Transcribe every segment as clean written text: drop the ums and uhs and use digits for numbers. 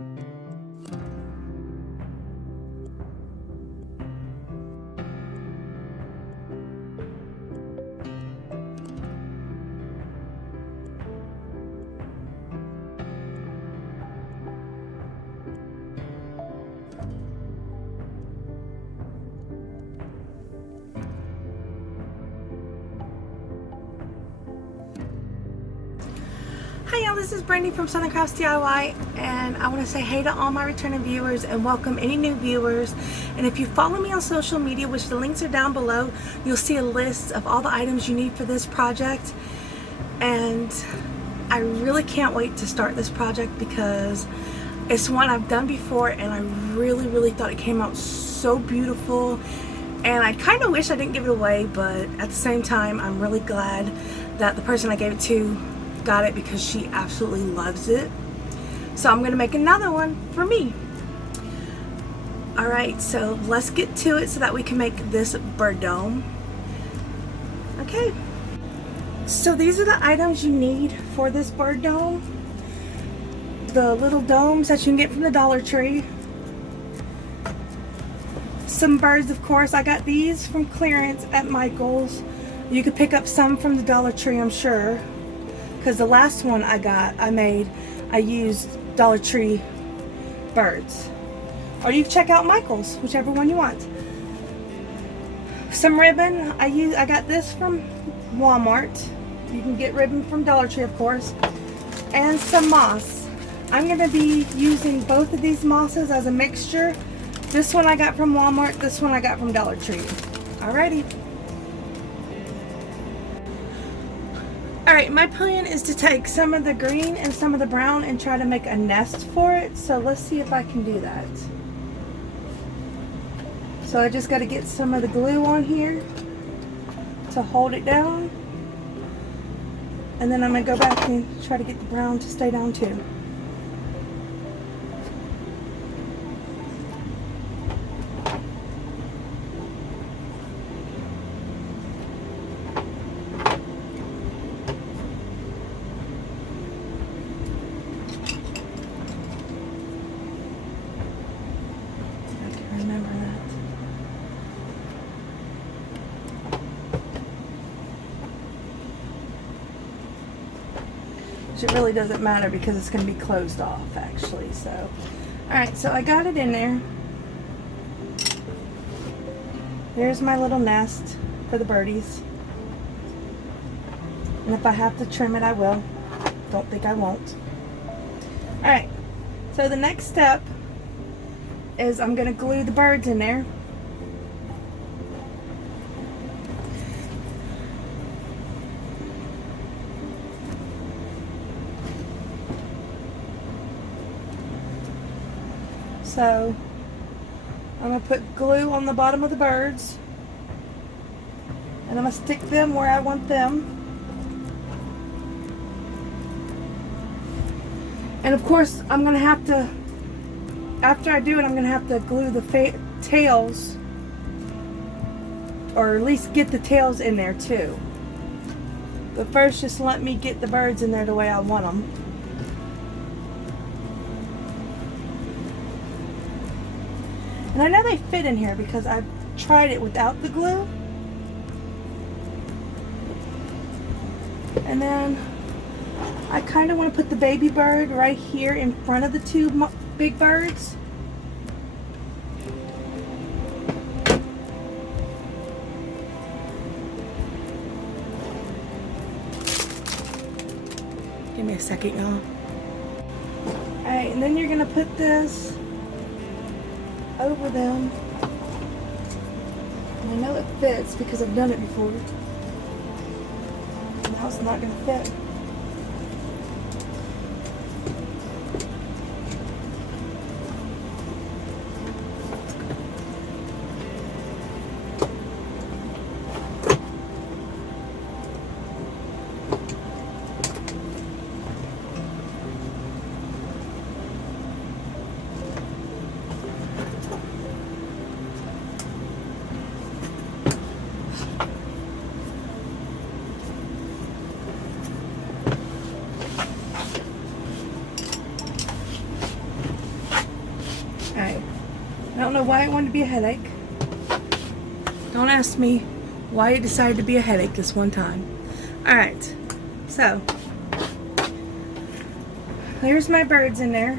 Hi y'all, this is Brandy from Southern Crafts DIY, and I want to say hey to all my returning viewers and welcome any new viewers. And if you follow me on social media, which the links are down below, you'll see a list of all the items you need for this project. And I really can't wait to start this project because it's one I've done before and I really thought it came out so beautiful. And I kind of wish I didn't give it away, but at the same time I'm really glad that the person I gave it to got it because she absolutely loves it. So I'm gonna make another one for me. Alright, so let's get to it so that we can make this bird dome. Okay, so these are the items you need for this bird dome. The little domes that you can get from the Dollar Tree. Some birds, of course. I got these from clearance at Michael's. You could pick up some from the Dollar Tree, I'm sure, because the last one I used Dollar Tree birds. Or you can check out Michael's, whichever one you want. Some ribbon. I got this from Walmart. You can get ribbon from Dollar Tree, of course. And some moss. I'm going to be using both of these mosses as a mixture. This one I got from Walmart, this one I got from Dollar Tree. Alrighty. Alright, my plan is to take some of the green and some of the brown and try to make a nest for it. So let's see if I can do that. So I just got to get some of the glue on here to hold it down. And then I'm going to go back and try to get the brown to stay down too. Remember that. Which it really doesn't matter because it's going to be closed off actually. So, alright, so I got it in there. There's my little nest for the birdies. And if I have to trim it, I will. Don't think I won't. Alright, so the next step is I'm going to glue the birds in there. So I'm going to put glue on the bottom of the birds and I'm going to stick them where I want them. And of course I'm going to have to, after I do it, I'm going to have to glue the tails, or at least get the tails in there too. But first, just let me get the birds in there the way I want them. And I know they fit in here because I've tried it without the glue. And then I kind of want to put the baby bird right here in front of the two big birds. Give me a second, y'all. Alright, and then you're going to put this over them. And I know it fits because I've done it before. Now it's not going to fit. don't know why it wanted to be a headache. Don't ask me why it decided to be a headache this one time. Alright, so there's my birds in there.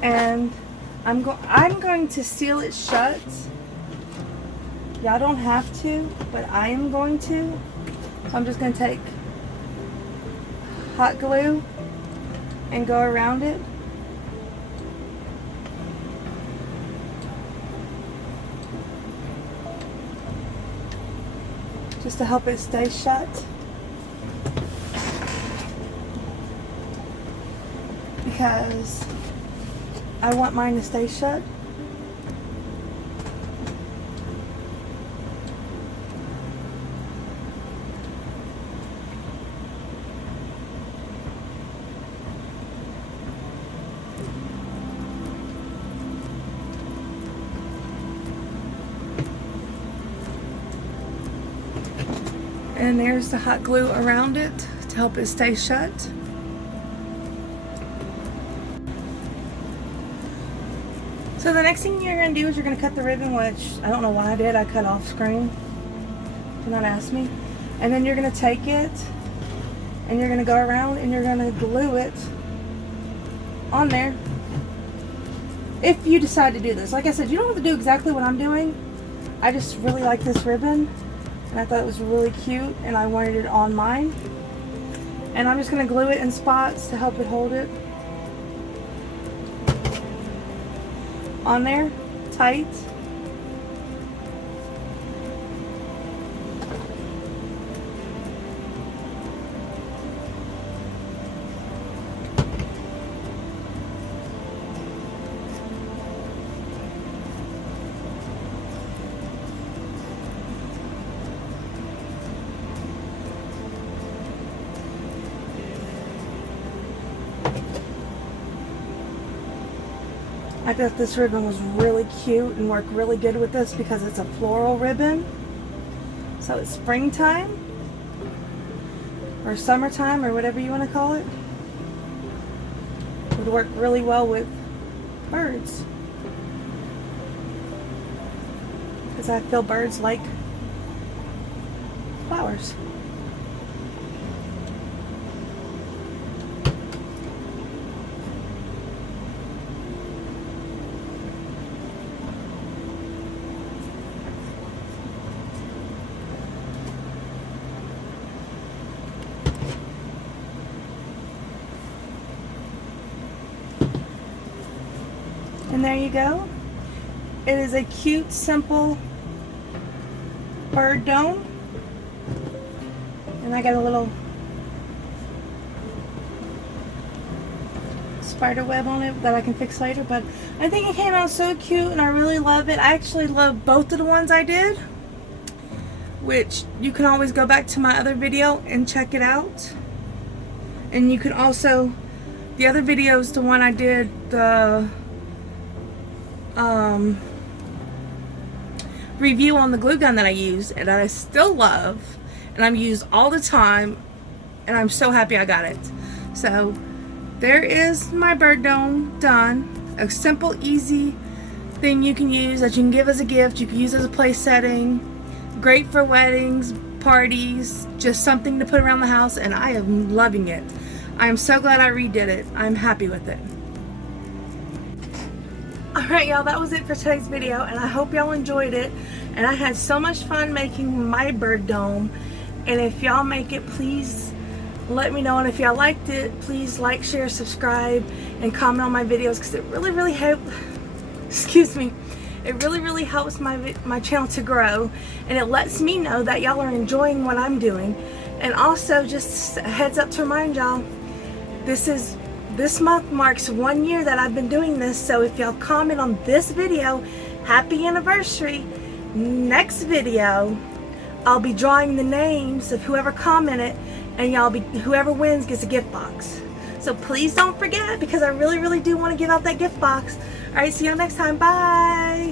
And I'm going to seal it shut. Y'all don't have to, but I am going to. So I'm just going to take hot glue and go around it. Just to help it stay shut. Because I want mine to stay shut. And there's the hot glue around it to help it stay shut. So the next thing you're going to do is you're going to cut the ribbon, which I don't know why I did. I cut off screen. Do not ask me. And then you're going to take it and you're going to go around and you're going to glue it on there. If you decide to do this. Like I said, you don't have to do exactly what I'm doing. I just really like this ribbon. And I thought it was really cute and I wanted it on mine. And I'm just going to glue it in spots to help it hold it on there tight. I thought this ribbon was really cute and worked really good with this because it's a floral ribbon. So it's springtime or summertime or whatever you want to call it. It would work really well with birds. Because I feel birds like flowers. And there you go. It is a cute, simple bird dome. And I got a little spider web on it that I can fix later. But I think it came out so cute and I really love it. I actually love both of the ones I did, which you can always go back to my other video and check it out. And you can also, the other video is the one I did, the review on the glue gun that I use and that I still love and I'm used all the time, and I'm so happy I got it. So there is my bird dome done. A simple, easy thing you can use that you can give as a gift, you can use as a place setting, great for weddings, parties, just something to put around the house, and I am loving it. I am so glad I redid it. I'm happy with it. Alright y'all, that was it for today's video, and I hope y'all enjoyed it. And I had so much fun making my bird dome. And if y'all make it, please let me know. And if y'all liked it, please like, share, subscribe, and comment on my videos, because it really helps. Excuse me. It really helps my channel to grow, and it lets me know that y'all are enjoying what I'm doing. And also, just a heads up to remind y'all, this month marks 1 year that I've been doing this. So if y'all comment on this video, happy anniversary. Next video, I'll be drawing the names of whoever commented, and whoever wins gets a gift box. So please don't forget, because I really do want to give out that gift box. Alright, see y'all next time. Bye.